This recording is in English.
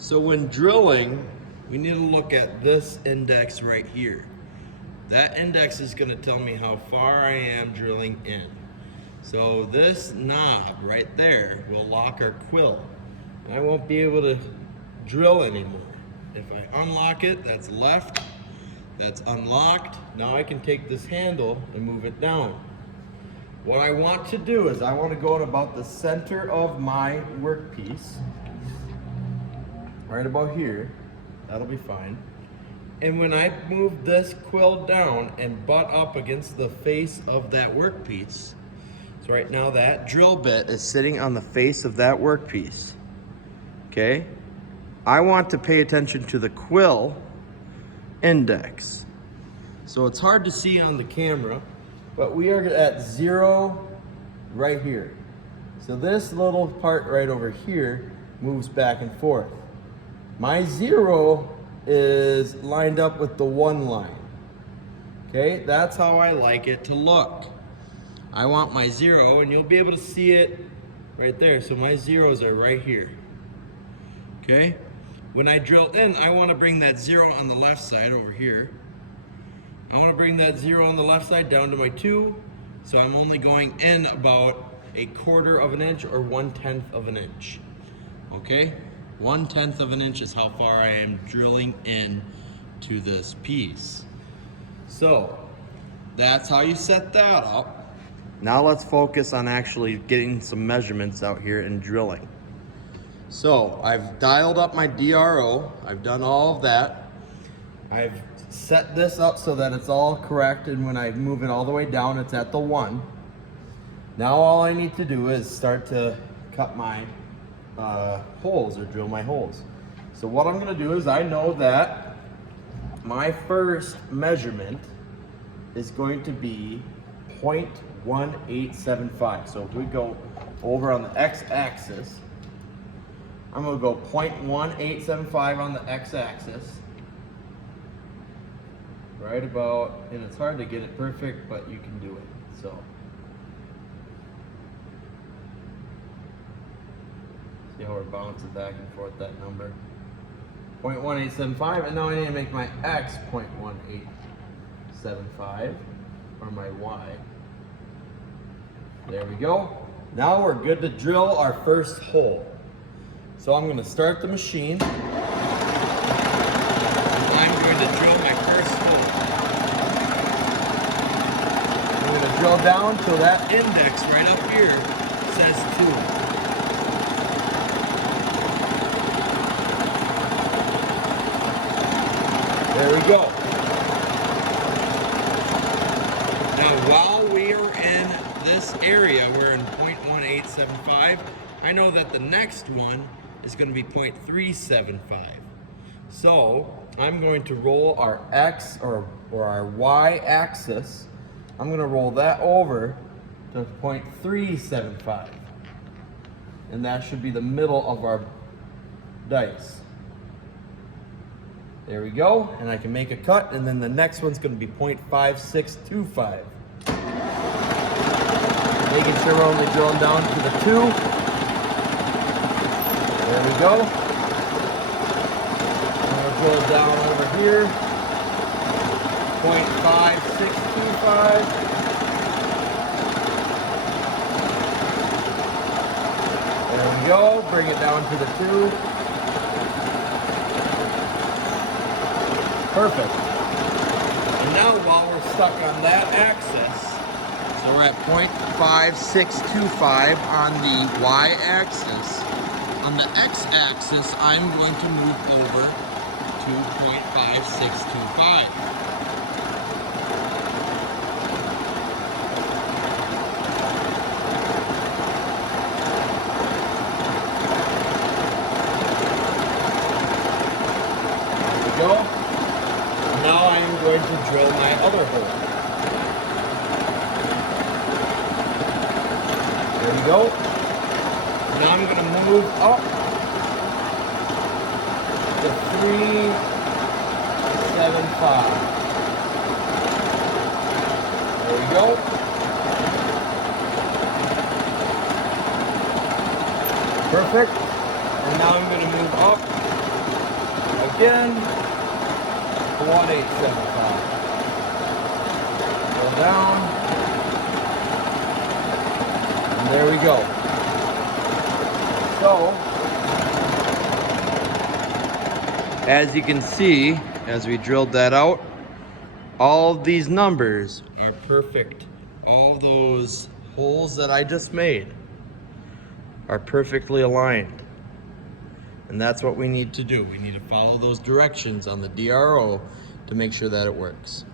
So when drilling, we need to look at this index right here. That index is going to tell me how far I am drilling in. So this knob right there will lock our quill. And I won't be able to drill anymore. If I unlock it, that's left. That's unlocked. Now I can take this handle and move it down. What I want to do is I want to go at about the center of my workpiece. Right about here. That'll be fine. And when I move this quill down and butt up against the face of that workpiece, so right now that drill bit is sitting on the face of that workpiece. Okay? I want to pay attention to the quill index. So it's hard to see on the camera, but we are at 0 right here. So this little part right over here moves back and forth. My 0 is lined up with the 1 line. Okay, that's how I like it to look. I want my 0, and you'll be able to see it right there. So my zeros are right here. Okay, when I drill in, I want to bring that 0 on the left side over here. I want to bring that 0 on the left side down to my 2. So I'm only going in about 1/4 of an inch or 1/10 of an inch. Okay, 1/10 of an inch is how far I am drilling in to this piece. So that's how you set that up. Now let's focus on actually getting some measurements out here and drilling. So I've dialed up my DRO. I've done all of that. I've set this up so that it's all correct, and when I move it all the way down, it's at the 1. Now all I need to do is start to cut my holes or drill my holes. So what I'm going to do is I know that my first measurement is going to be 0.1875. So if we go over on the x-axis, I'm going to go 0.1875 on the x-axis. Right about, and it's hard to get it perfect, but you can do it. So see how we're bouncing back and forth that number. 0.1875, and now I need to make my x 0.1875, or my y. There we go. Now we're good to drill our first hole. So I'm going to start the machine. I'm going to drill my first hole. I'm going to drill down till that index right up here says 2. There we go. Now while we are in this area, we're in 0.1875, I know that the next one is going to be 0.375. So I'm going to roll our X or our Y axis. I'm going to roll that over to 0.375. And that should be the middle of our dice. There we go. And I can make a cut, and then the next one's going to be 0.5625. Making sure we're only drilling down to the 2. There we go. Drill down over here, 0.5625. There we go, bring it down to the 2. Perfect. And now while we're stuck on that axis, so we're at 0.5625 on the y-axis. On the x-axis, I'm going to move over to 0.5625. There we go. Now I am going to drill my other hole. There we go. Now I'm going to move up to 375. There we go. Perfect. And now I'm going to move up again to 1875. Go down, and there we go. So, as you can see, as we drilled that out, all of these numbers are perfect. All those holes that I just made are perfectly aligned. And that's what we need to do. We need to follow those directions on the DRO to make sure that it works.